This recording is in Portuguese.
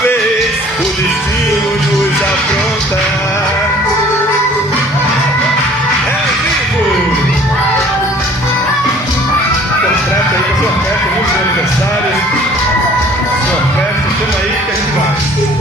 vez o destino nos afronta. É vivo! Completa aí com a sua festa, muitos aniversários. Sua festa, chama aí que a gente vai.